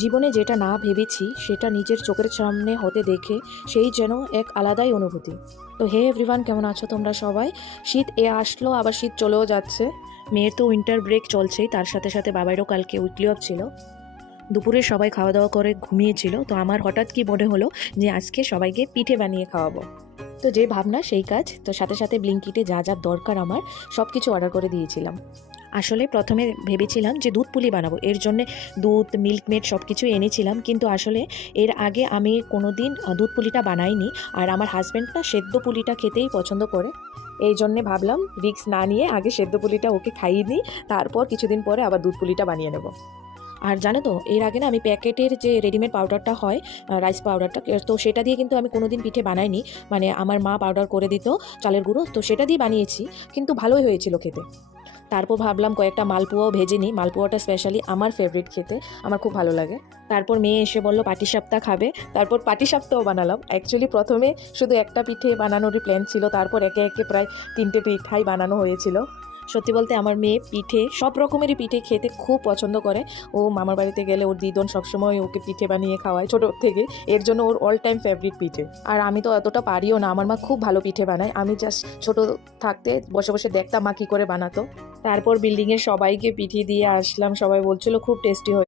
জীবনে যেটা না ভেবেছি সেটা নিজের চোখের সামনে হতে দেখে সেই যেন এক আলাদাই অনুভূতি। তো হে এভরিওয়ান, কেমন আছো তোমরা সবাই? শীত আসলো, আবার শীত চলেও যাচ্ছে। মেয়ের তো উইন্টার ব্রেক চলছেই, তার সাথে সাথে বাবারও কালকে উইকলি অফ ছিল। দুপুরে সবাই খাওয়া দাওয়া করে ঘুমিয়েছিল, তো আমার হঠাৎ কি মনে হলো যে আজকে সবাইকে পিঠে বানিয়ে খাওয়াবো। তো যে ভাবনা সেই কাজ, তো সাথে সাথে ব্লিঙ্কিটে যা যা দরকার আমার সব কিছু অর্ডার করে দিয়েছিলাম। আসলে প্রথমে ভেবেছিলাম যে দুধ পুলি বানাবো, এর জন্যে দুধ, মিল্কমেড সব কিছু এনেছিলাম, কিন্তু আসলে এর আগে আমি কোনো দিন দুধ পুলিটা বানাইনি। আর আমার হাজব্যান্ড না সেদ্ধ পুলিটা খেতেই পছন্দ করে, এই জন্যে ভাবলাম রিস্ক না নিয়ে আগে সেদ্ধ পুলিটা ওকে খাইয়ে নিই, তারপর কিছুদিন পরে আবার দুধ পুলিটা বানিয়ে নেব। আর জানো তো, এর আগে না আমি প্যাকেটের যে রেডিমেড পাউডারটা হয়, রাইস পাউডারটা, তো সেটা দিয়ে কিন্তু আমি কোনোদিন পিঠে বানাইনি। মানে আমার মা পাউডার করে দিত চালের গুঁড়ো, তো সেটা দিয়ে বানিয়েছি, কিন্তু ভালোই হয়েছিল খেতে। তারপর ভাবলাম কয়েকটা মালপোয়াও ভেজে নিই, মালপোয়াটা স্পেশালি আমার ফেভারিট খেতে, আমার খুব ভালো লাগে। তারপর মেয়ে এসে বললো পাটিসাপটা খাবে, তারপর পাটিসাপটাও বানালাম। অ্যাকচুয়ালি প্রথমে শুধু একটা পিঠে বানানোরই প্ল্যান ছিল, তারপর একে একে প্রায় 3টে পিঠাই বানানো হয়েছিল। সত্যি বলতে আমার মেয়ে পিঠে, সব রকমেরই পিঠে খেতে খুব পছন্দ করে। ও মামার বাড়িতে গেলে ওর দিদন সবসময় ওকে পিঠে বানিয়ে খাওয়ায় ছোটো থেকে, এর জন্য ওর অল টাইম ফেভারিট পিঠে। আর আমি তো এতটা পারিও না, আমার মা খুব ভালো পিঠে বানায়, আমি জাস্ট ছোটো থাকতে বসে বসে দেখতাম মা কী করে বানাতো। তারপর বিল্ডিংয়ের সবাইকে পিঠে দিয়ে আসলাম, সবাই বলছিল খুব টেস্টি হয়।